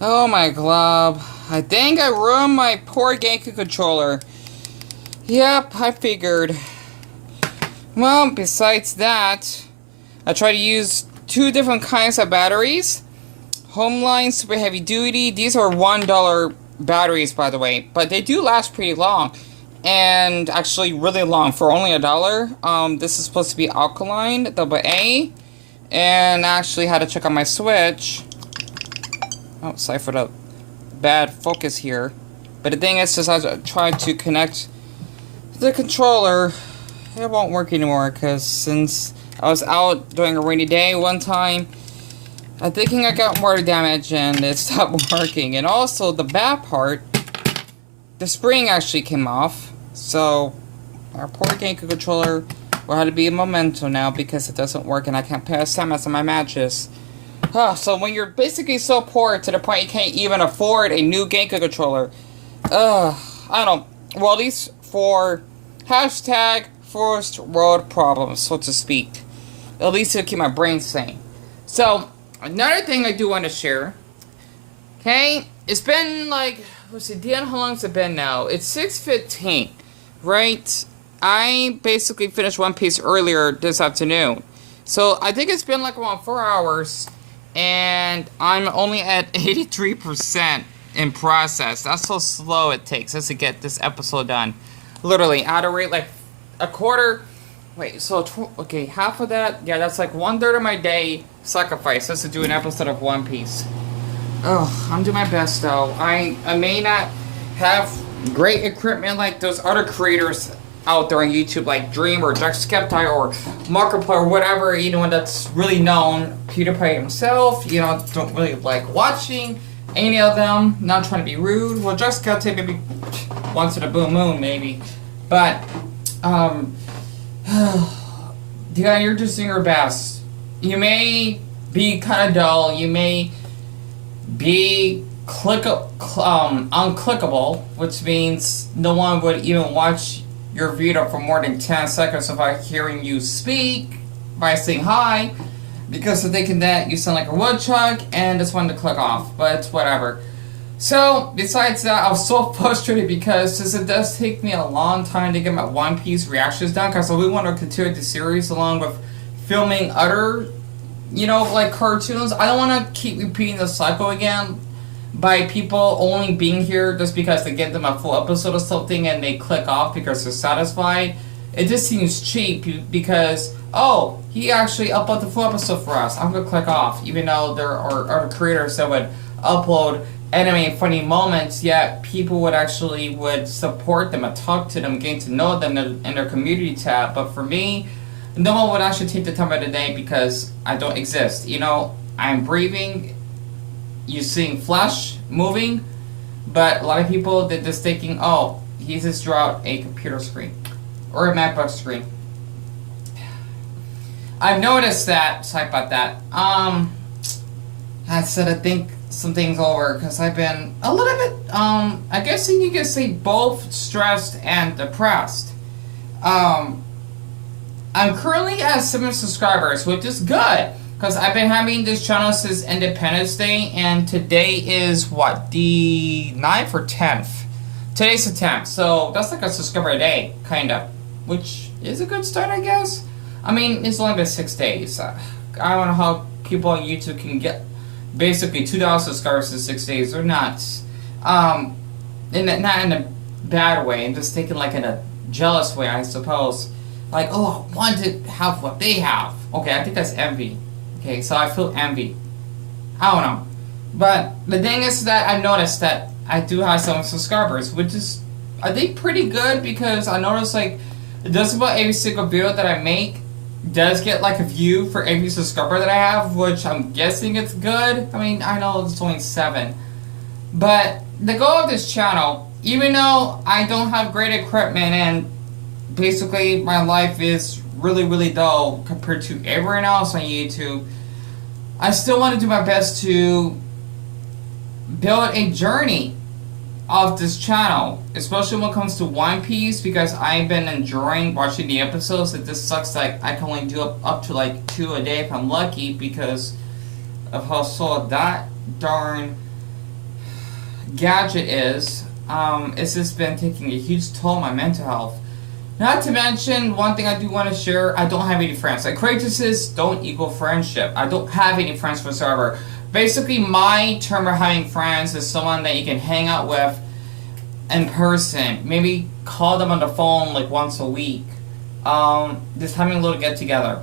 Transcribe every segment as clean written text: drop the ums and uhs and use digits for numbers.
Oh my glob. I think I ruined my poor Genki controller. Yep, I figured. Well, besides that, I tried to use two different kinds of batteries. Homeline Super Heavy Duty. These are $1 batteries, by the way, but they do last pretty long. And actually really long for only $1. This is supposed to be alkaline, AA. And I actually had to check on my switch. Oh, sorry for the bad focus here. But the thing is, since I tried to connect the controller, it won't work anymore. Because since I was out during a rainy day one time, I'm thinking I got water damage and it stopped working. And also, the bad part, the spring actually came off. So, our poor GameCube controller will have to be a memento now because it doesn't work and I can't pass SMS on my matches. So when you're basically so poor to the point you can't even afford a new GameCube controller, I don't know. Well, at least for hashtag first world problems, so to speak. At least it'll keep my brain sane. So, another thing I do want to share. Okay, it's been like, let's see, Deon, how long has it been now? It's 6:15, right? I basically finished One Piece earlier this afternoon. So, I think it's been like around 4 hours. And I'm only at 83% in process. That's how slow it takes us to get this episode done. Literally, at a rate like a quarter. Wait, so, okay, half of that? Yeah, that's like 1/3 of my day sacrifice just to do an episode of One Piece. Oh, I'm doing my best though. I may not have great equipment like those other creators out there on YouTube, like Dream or Jacksepticeye or Markiplier or whatever, anyone that's really known. PewDiePie himself, don't really like watching any of them. Not trying to be rude. Well, Jacksepticeye maybe once in a blue moon, maybe. But, yeah, you're just doing your best. You may be kind of dull. You may be unclickable, which means no one would even watch your video for more than 10 seconds without hearing you speak by saying hi, because they're thinking that you sound like a woodchuck and just wanted to click off, but it's whatever. So, besides that, I was so frustrated because since it does take me a long time to get my One Piece reactions done, because I really want to continue the series along with filming other, like cartoons. I don't want to keep repeating the cycle again by people only being here just because they get them a full episode or something and they click off because they're satisfied. It just seems cheap because, oh, he actually uploaded the full episode for us. I'm going to click off, even though there are other creators that would upload anime funny moments, yet people would support them and talk to them, getting to know them in their community tab. But for me, no one would actually take the time of the day because I don't exist. I'm breathing, you're seeing flesh moving, but a lot of people, they're just thinking, oh, he just drew out a computer screen or a MacBook screen. I've noticed that. Sorry about that. I said I think some things over because I've been a little bit, I guess you can say both stressed and depressed. I'm currently at 7 subscribers, which is good. Because I've been having this channel since Independence Day, and today is, what, the 9th or 10th? Today's the 10th, so that's like a subscriber a day, kind of. Which is a good start, I guess. I mean, it's only been 6 days. I don't know how people on YouTube can get basically 2,000 subscribers in 6 days. They're nuts. Not in a bad way, I'm just thinking like in a jealous way, I suppose. Like, oh, I want to have what they have. Okay, I think that's envy. Okay, so I feel envy. I don't know. But the thing is that I noticed that I do have some subscribers, which is, I think, pretty good because I noticed, like, just about every single video that I make does get, like, a view for every subscriber that I have, which I'm guessing it's good. I mean, I know it's only 7. But the goal of this channel, even though I don't have great equipment and basically my life is really, really dull compared to everyone else on YouTube, I still want to do my best to build a journey of this channel, especially when it comes to One Piece, because I've been enjoying watching the episodes. It just sucks that I can only do up to like 2 a day if I'm lucky because of how slow that darn gadget is, it's just been taking a huge toll on my mental health. Not to mention, one thing I do want to share, I don't have any friends. Acquaintances don't equal friendship. I don't have any friends whatsoever. Basically, my term of having friends is someone that you can hang out with in person. Maybe call them on the phone like once a week. Just having a little get-together.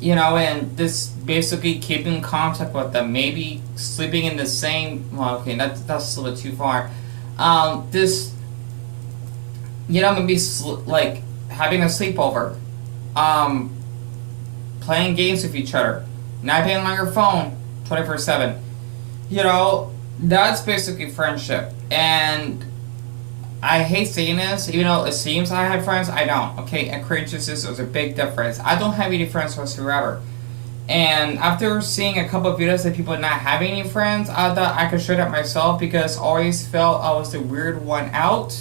You know, and just basically keeping in contact with them. Maybe sleeping in the same... Well, okay, that's a little bit too far. Just... You know, maybe like having a sleepover, playing games with each other, not being on your phone 24/7. You know, that's basically friendship. And I hate saying this, even though it seems I have friends, I don't. Okay, acquaintances is a big difference. I don't have any friends whatsoever. And after seeing a couple of videos of people not having any friends, I thought I could share that myself because I always felt I was the weird one out.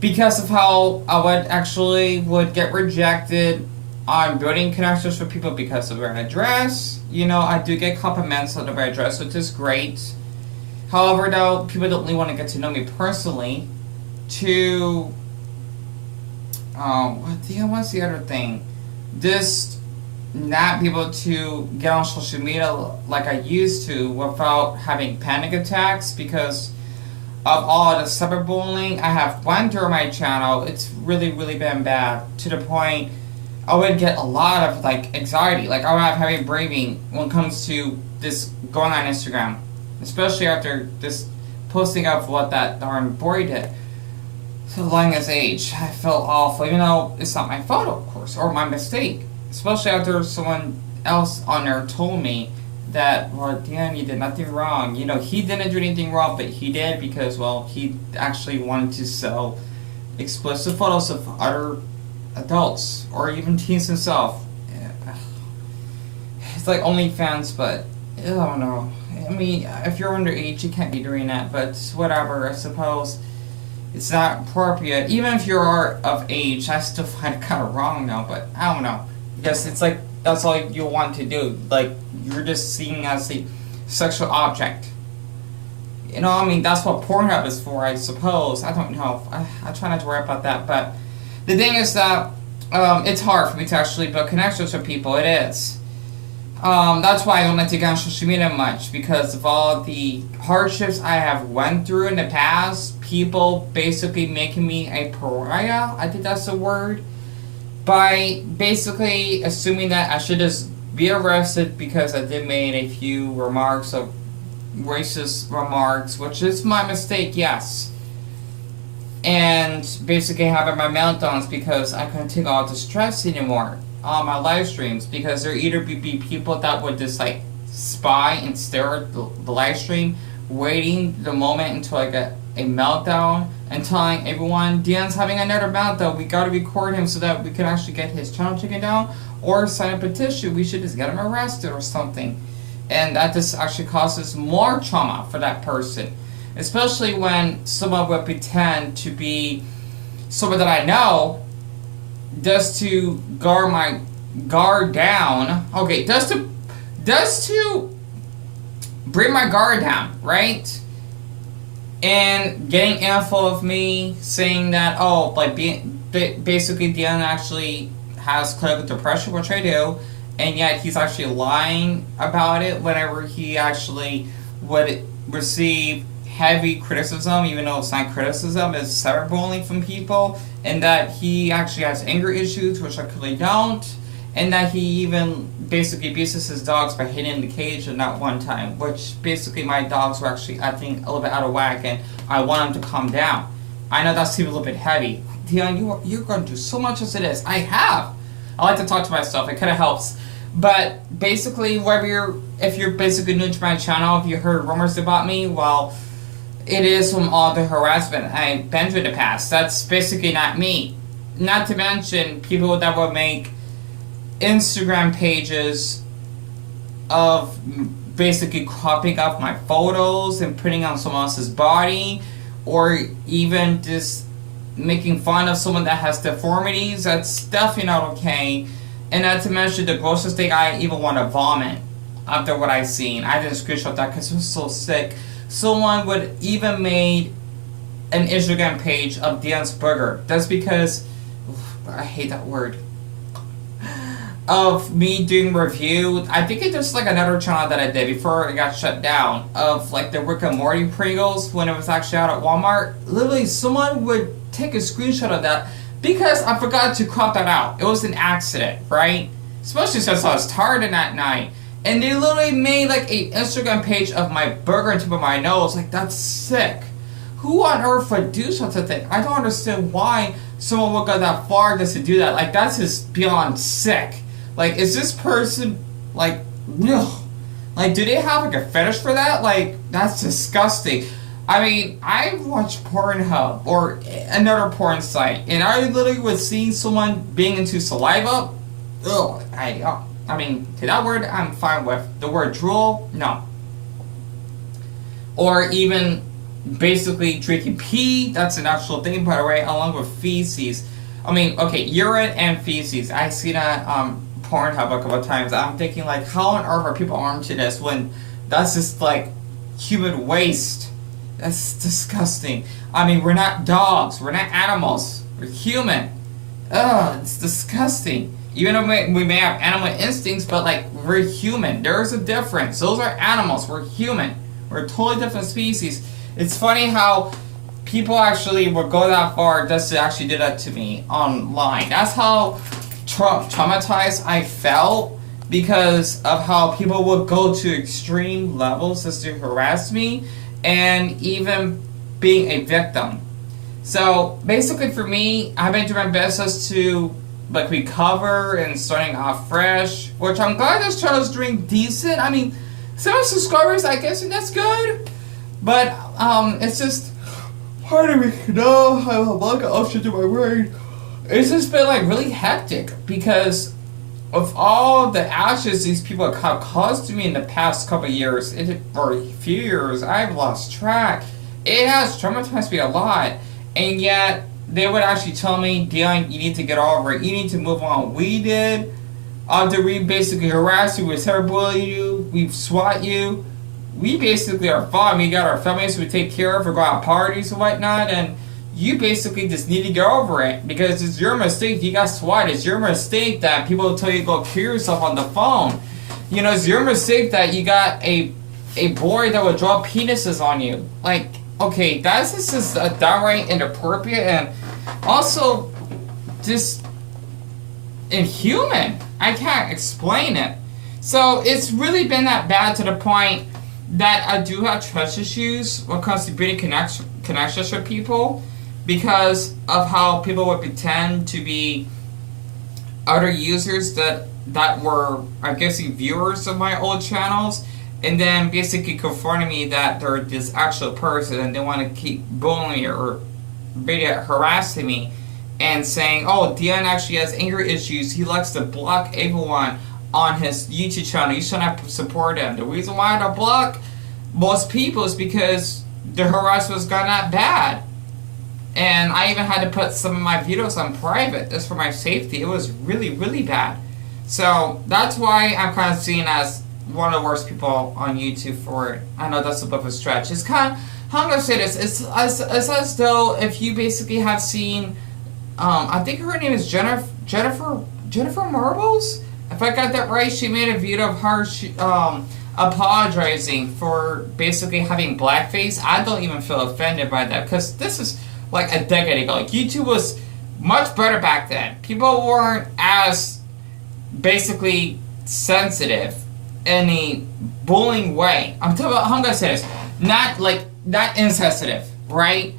Because of how I would get rejected on building connections with people because of their address. You know, I do get compliments on their address, which is great. However, though, people don't really want to get to know me personally. What's the other thing? Just not be able to get on social media like I used to without having panic attacks because of all the cyberbullying I have went through my channel. It's really, really been bad to the point I would get a lot of like anxiety. Like I would have heavy breathing when it comes to this going on Instagram, especially after this posting of what that darn boy did. So lying his age, I felt awful, even though it's not my fault, of course, or my mistake. Especially after someone else on there told me that, well, Deon, you did nothing wrong. You know, he didn't do anything wrong, but he did because, well, he actually wanted to sell explicit photos of other adults or even teens himself. It's like OnlyFans, but I don't know. I mean, if you're underage, you can't be doing that, but whatever, I suppose. It's not appropriate. Even if you are of age, I still find it kind of wrong now, but I don't know. Because it's like, that's all you want to do. Like, you're just seen as a sexual object. You know, I mean, that's what Pornhub is for, I suppose. I don't know. I try not to worry about that. But the thing is that it's hard for me to actually build connections with people. It is. That's why I don't like to get on social media much. Because of all the hardships I have went through in the past. People basically making me a pariah. I think that's the word. By basically assuming that I should just be arrested because I did make a few remarks of racist remarks, which is my mistake, yes. And basically having my meltdowns because I couldn't take all the stress anymore on my live streams because there either be people that would just like spy and stare at the live stream, waiting the moment until I get a meltdown and telling everyone Deon's having another meltdown, we gotta record him so that we can actually get his channel taken down or sign a petition, we should just get him arrested or something. And that just actually causes more trauma for that person, especially when someone would pretend to be someone that I know just to guard my guard down. Okay, just to bring my guard down, right? And getting info of me saying that, oh, like basically Deon actually has clinical depression, which I do, and yet he's actually lying about it whenever he actually would receive heavy criticism, even though it's not criticism, it's cyberbullying from people, and that he actually has anger issues, which I clearly don't, and that he even basically abuses his dogs by hitting the cage in that one time, which basically my dogs were actually acting a little bit out of whack, and I want them to calm down. I know that seems a little bit heavy. Deon, you're going to do so much as it is. I have. I like to talk to myself. It kind of helps. But basically, if you're basically new to my channel, if you heard rumors about me, well, it is from all the harassment I've been through in the past. That's basically not me. Not to mention people that will make Instagram pages of basically cropping up my photos and putting on someone else's body, or even just making fun of someone that has deformities. That's definitely not okay. And not to mention the grossest thing, I even want to vomit. after what I seen. I didn't screenshot that because it was so sick. Someone would even made an Instagram page of Deon's Burger. That's because I hate that word. Of me doing review. I think it's just like another channel that I did before it got shut down. Of like the Rick and Morty Pringles when it was actually out at Walmart. Literally, someone would take a screenshot of that because I forgot to crop that out. It was an accident, right? Especially since I was tired that night. And they literally made like a Instagram page of my burger on top of my nose. Like, that's sick. Who on earth would do such a thing? I don't understand why someone would go that far just to do that. Like, that's just beyond sick. Like, is this person, like, ugh. Like, do they have, like, a fetish for that? Like, that's disgusting. I mean, I watched Pornhub, or another porn site, and I literally was seeing someone being into saliva. Ugh. I mean, that word I'm fine with. The word drool, no. Or even basically drinking pee, that's an actual thing, by the way, along with feces. I mean, okay, urine and feces. I see that Pornhub a couple of times. I'm thinking, like, how on earth are people armed to this when that's just like human waste? That's disgusting. I mean, we're not dogs, we're not animals, we're human. Ugh, it's disgusting. Even though we may have animal instincts, but like, we're human. There's a difference. Those are animals, we're human. We're a totally different species. It's funny how people actually would go that far just to actually do that to me online. That's how traumatized I felt because of how people would go to extreme levels just to harass me and even being a victim. So basically for me, I've been doing my best to like recover and starting off fresh, which I'm glad this channel's doing decent. I mean, 7 subscribers, I guess, and that's good. But it's just part of me, I have a lot of options in my brain. It's just been like really hectic because of all the ashes these people have caused to me in the past couple of years, or a few years. I've lost track. It has traumatized me a lot, and yet they would actually tell me, Deon, you need to get over it. You need to move on. We did. After we basically harass you, we cyberbully you, we SWAT you. We basically are fine. We got our families we take care of, we go out parties and whatnot, and you basically just need to get over it because it's your mistake you got swatted. It's your mistake that people tell you to go kill yourself on the phone. You know, it's your mistake that you got a boy that would draw penises on you. Like, okay, that's just downright inappropriate and also just inhuman. I can't explain it. So it's really been that bad to the point that I do have trust issues when it comes to building connections with people because of how people would pretend to be other users that were, I'm guessing, viewers of my old channels, and then basically confronting me that they're this actual person and they want to keep bullying me or harassing me and saying, oh, Deon actually has anger issues, he likes to block everyone on his YouTube channel, you should not support him. The reason why I don't block most people is because the harassment's gone that bad. And I even had to put some of my videos on private just for my safety. It was really, really bad. So that's why I'm kind of seen as one of the worst people on YouTube for it. I know that's a bit of a stretch. It's kind of, how am I going to say this? It's as though if you basically have seen, I think her name is Jennifer Marbles? If I got that right, she made a video of her apologizing for basically having blackface. I don't even feel offended by that because this is like a decade ago. Like, YouTube was much better back then. People weren't as basically sensitive in a bullying way. I'm talking about, how am I gonna say this? Not insensitive, right?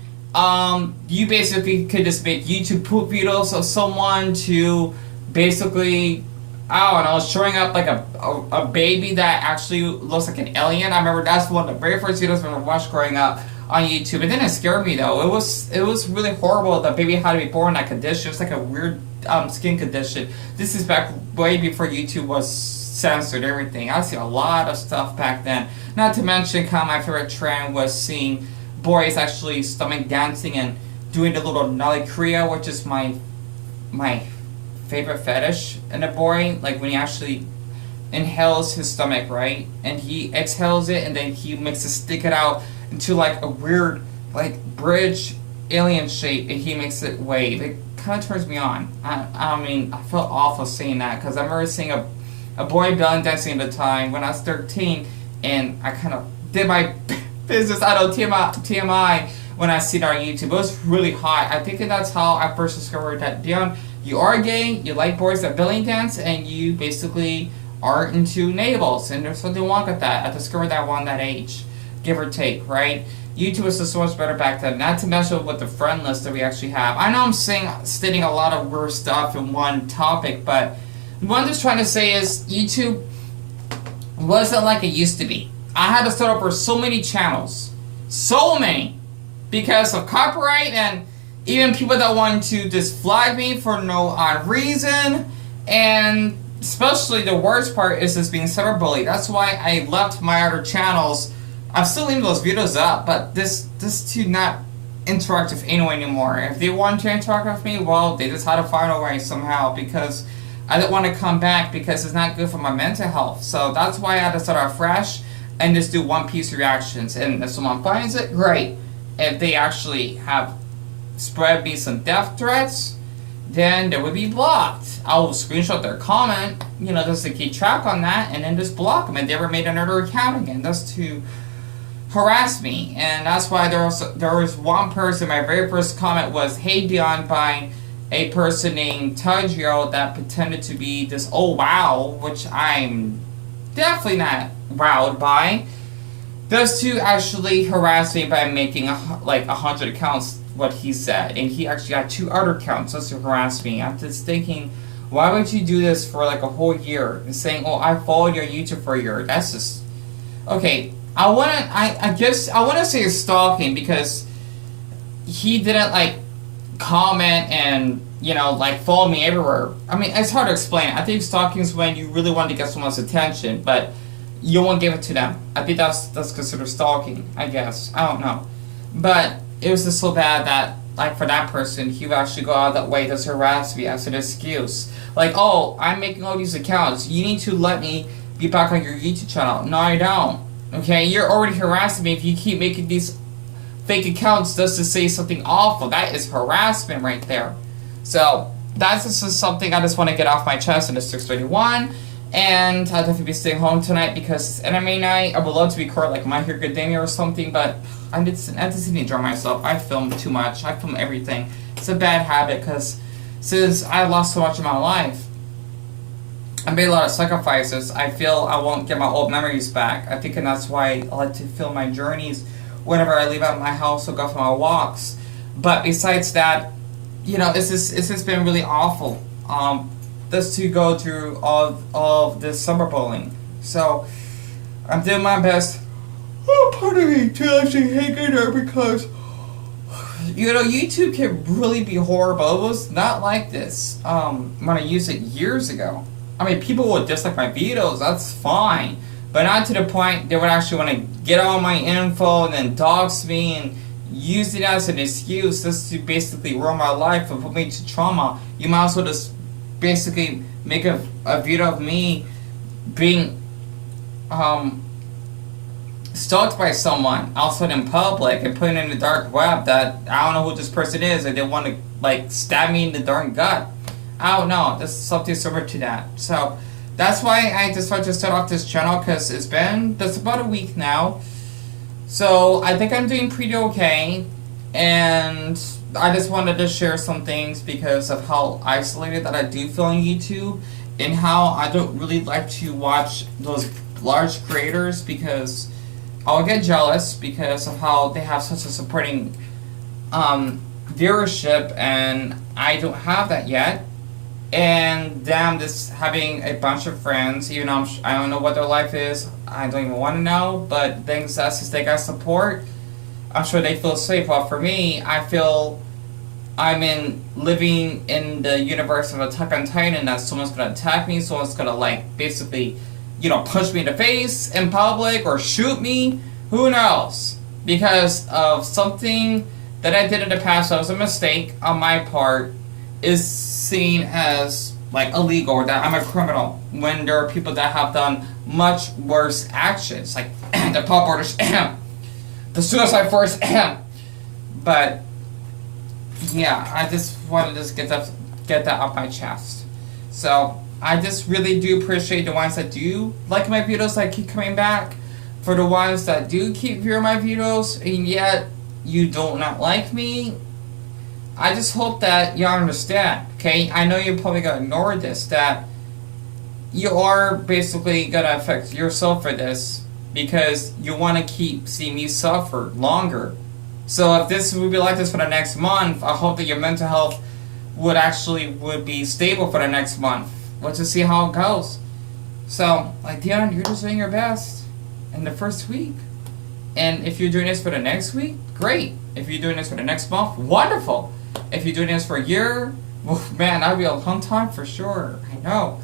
You basically could just make YouTube poop videos of someone to basically, I don't know, showing up like a baby that actually looks like an alien. I remember that's one of the very first videos I ever watched growing up on YouTube. It didn't scare me though. It was really horrible. The baby had to be born in that condition. It was like a weird skin condition. This is back way before YouTube was censored everything. I see a lot of stuff back then. Not to mention, kind of my favorite trend was seeing boys actually stomach dancing and doing the little Nali Kriya, which is my favorite fetish in a boy. Like when you actually inhales his stomach, right? And he exhales it, and then he makes it stick it out into like a weird, like, bridge alien shape, and he makes it wave. It kind of turns me on. I mean, I felt awful saying that, because I remember seeing a boy belly dancing at the time when I was 13, and I kind of did my business out of TMI when I seen it on YouTube. It was really hot. I think that's how I first discovered that, Deon, you are gay, you like boys that belly dance, and you basically are into navels, and there's something wrong with that. I discovered that one that age, give or take, right? YouTube was just so much better back then, not to mention with the friend list that we actually have. I know I'm stating a lot of weird stuff in one topic, but what I'm just trying to say is YouTube wasn't like it used to be. I had to start over so many channels. So many. Because of copyright, and even people that want to just flag me for no odd reason. And especially the worst part is just being cyberbullied. That's why I left my other channels. I'm still leaving those videos up, but this to not interact with anyone anymore. If they want to interact with me, well, they just had to find a way somehow, because I don't want to come back, because it's not good for my mental health. So that's why I had to start off fresh and just do one-piece reactions. And if someone finds it, great. If they actually have spread me some death threats, then they would be blocked. I'll screenshot their comment, you know, just to keep track on that, and then just block them. And they never made another account again, just to harass me. And that's why there was one person, my very first comment was, "Hey Deon," by a person named Tajio that pretended to be this, oh wow, which I'm definitely not wowed by. Just to actually harass me by making like 100 accounts, what he said. And he actually got 2 other accounts just to harass me. I'm just thinking, why would you do this for like a whole year? And saying, oh, I followed your YouTube for a year. That's just... Okay, I guess I wanna say it's stalking, because he didn't like comment and, you know, like follow me everywhere. I mean, it's hard to explain. I think stalking is when you really want to get someone's attention, but you won't give it to them. I think that's considered stalking, I guess. I don't know. But it was just so bad that, like, for that person, he would actually go out that way to harass me as an excuse. Like, oh, I'm making all these accounts. You need to let me be back on your YouTube channel. No, I don't. Okay, you're already harassing me if you keep making these fake accounts just to say something awful. That is harassment right there. So, that's just something I just want to get off my chest in the 631. And I'll definitely be staying home tonight because it's anime night. I would love to record like My Hero Academia or something, but I just need to enjoy myself. I film too much. I film everything. It's a bad habit, because since I lost so much of my life, I made a lot of sacrifices. I feel I won't get my old memories back. I think, and that's why I like to film my journeys whenever I leave out my house or go for my walks. But besides that, you know, it's just been really awful. Just to go through all of this cyberbullying. So, I'm doing my best, pardon me, to actually hang in there, because, you know, YouTube can really be horrible. It was not like this when I used it years ago. I mean, people would dislike my videos, that's fine. But not to the point they would actually want to get all my info and then dox me and use it as an excuse just to basically ruin my life and put me to trauma. You might as well just basically make a video of me being stalked by someone outside in public and putting it in the dark web that I don't know who this person is, and they want to like stab me in the darn gut. I don't know, there's something similar to that. So that's why I decided to start off this channel, because it's been just about a week now. So I think I'm doing pretty okay, and I just wanted to share some things because of how isolated that I do feel on YouTube, and how I don't really like to watch those large creators, because I'll get jealous because of how they have such a supporting viewership, and I don't have that yet. And them just having a bunch of friends, even though I don't know what their life is, I don't even want to know, but things that since they got support, I'm sure they feel safe. Well, for me, I feel I'm living in the universe of Attack on Titan, that someone's gonna attack me, someone's gonna like basically, you know, punch me in the face in public or shoot me. Who knows? Because of something that I did in the past that was a mistake on my part, is seen as like illegal or that I'm a criminal, when there are people that have done much worse actions, like the pop orders, the suicide force, but yeah, I just wanted to just get that off my chest. So I just really do appreciate the ones that do like my videos, that keep coming back. For the ones that do keep viewing my videos and yet you do not like me, I just hope that you understand, okay? I know you're probably gonna ignore this, that you are basically gonna affect yourself for this because you want to keep seeing me suffer longer. So if this would be like this for the next month, I hope that your mental health would be stable for the next month. Let's just see how it goes. So, like, Deon, you're just doing your best in the first week. And if you're doing this for the next week, great. If you're doing this for the next month, wonderful. If you're doing this for a year, well, man, that'd be a long time for sure. I know.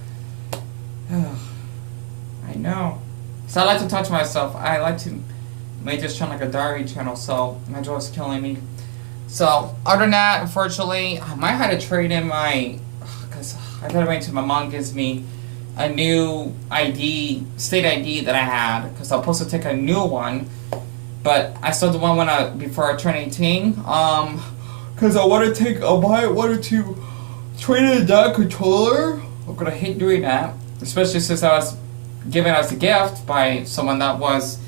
I know. So I like to touch myself. I like to make this channel like a diary channel, so my jaw's killing me. So, other than that, unfortunately, I might have to trade in my... Because I gotta wait until my mom gives me a new state ID that I had. Because I was supposed to take a new one. But I still the one before I turned 18. Because I wanted to trade in that controller. I'm gonna hate doing that. Especially since I was given as a gift by someone that was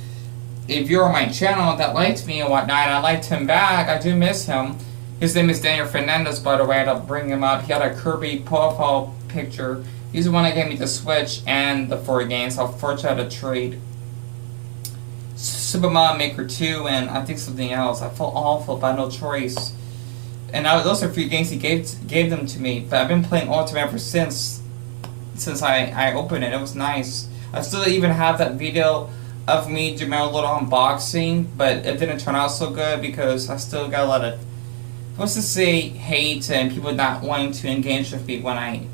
a viewer on my channel that liked me and whatnot. I liked him back. I do miss him. His name is Daniel Fernandez, by the way. I'll bring him up. He had a Kirby profile picture. He's the one that gave me the Switch and the 4 games. I'll fortunate to trade Super Mario Maker 2 and I think something else. I felt awful, but no choice. And those are 3 games he gave them to me. But I've been playing Ultimate ever since I opened it. It was nice. I still even have that video of me doing my little unboxing, but it didn't turn out so good because I still got a lot of, what's to say, hate and people not wanting to engage with me when I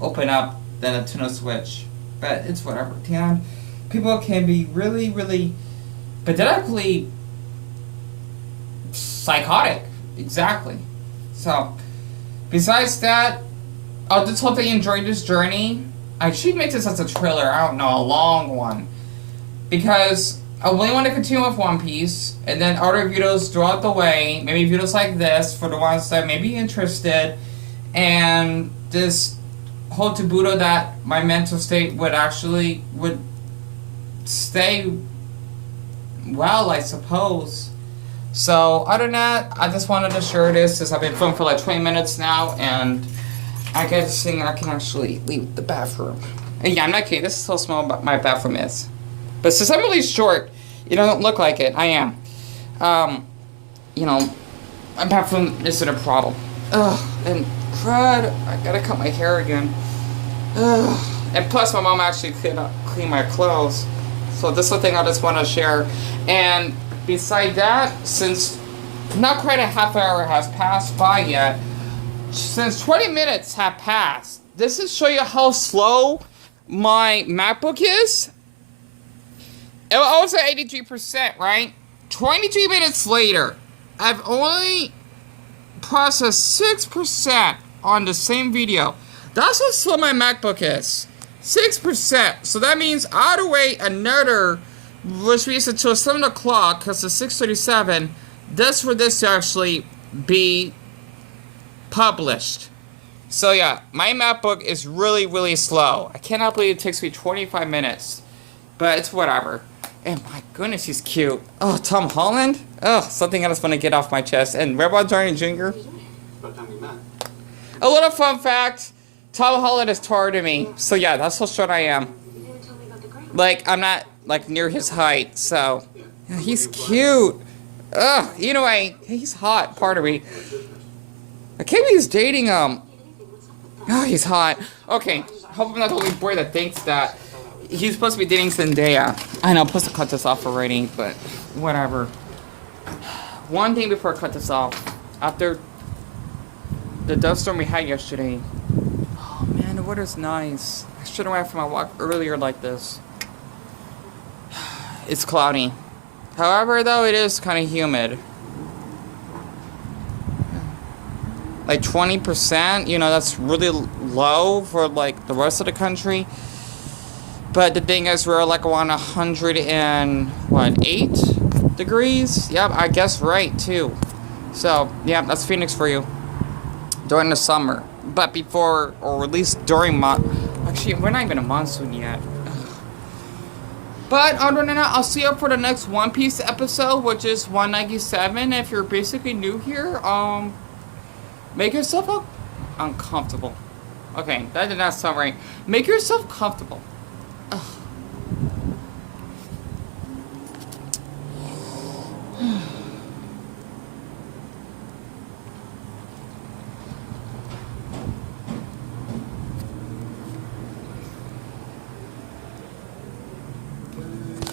open up the Nintendo Switch. But it's whatever. Deon, people can be really, really pathetically psychotic. Exactly. So, besides that, I just hope that you enjoyed this journey. I should make this as a trailer, I don't know, a long one. Because I really want to continue with One Piece, and then other videos throughout the way, maybe videos like this for the ones that may be interested, and just hope to Buddha that my mental state would stay well, I suppose. So, other than that, I just wanted to share this since I've been filming for like 20 minutes now, and I guess I can actually leave the bathroom. And yeah, I'm not kidding, this is how small my bathroom is. But since I'm really short, you don't look like it. I am. You know, my bathroom isn't a problem. Ugh, and crud, I gotta cut my hair again. Ugh. And plus, my mom actually cleaned my clothes. So this is the thing I just want to share. And beside that, since not quite a half hour has passed by yet, since 20 minutes have passed, this is show you how slow my MacBook is. It was at 83%, right? 23 minutes later, I've only processed 6% on the same video. That's how slow my MacBook is. 6%. So that means I had to wait another, which means until 7 o'clock, because it's 6:37, just for this to actually be published. So yeah, my MacBook is really, really slow. I cannot believe it takes me 25 minutes. But it's whatever. And my goodness, he's cute. Oh, Tom Holland? Oh, something I just want to get off my chest. And Rebel Johnny Jr. A little fun fact. Tom Holland is taller than me. So yeah, that's how short I am. Like, I'm not, like, near his height. So, yeah, he's cute. Ugh, anyway, he's hot, part of me. I can't believe he's dating, oh, he's hot. Okay, hope I'm not the only boy that thinks that. He's supposed to be dating Zendaya. I know, I'm supposed to cut this off already, but whatever. One thing before I cut this off. After the dust storm we had yesterday. Oh man, the weather's nice. I should have went for my walk earlier like this. It's cloudy. However, though, it is kind of humid. like 20%. You know, that's really low for like the rest of the country. But the thing is, we're like around 108 degrees. Yep, I guess right too. So yeah, that's Phoenix for you during the summer. But before, or at least during actually, we're not even a monsoon yet. But other than that, I'll see you for the next One Piece episode, which is 197. If you're basically new here, make yourself uncomfortable. Okay, that did not sound right. Make yourself comfortable. Ugh.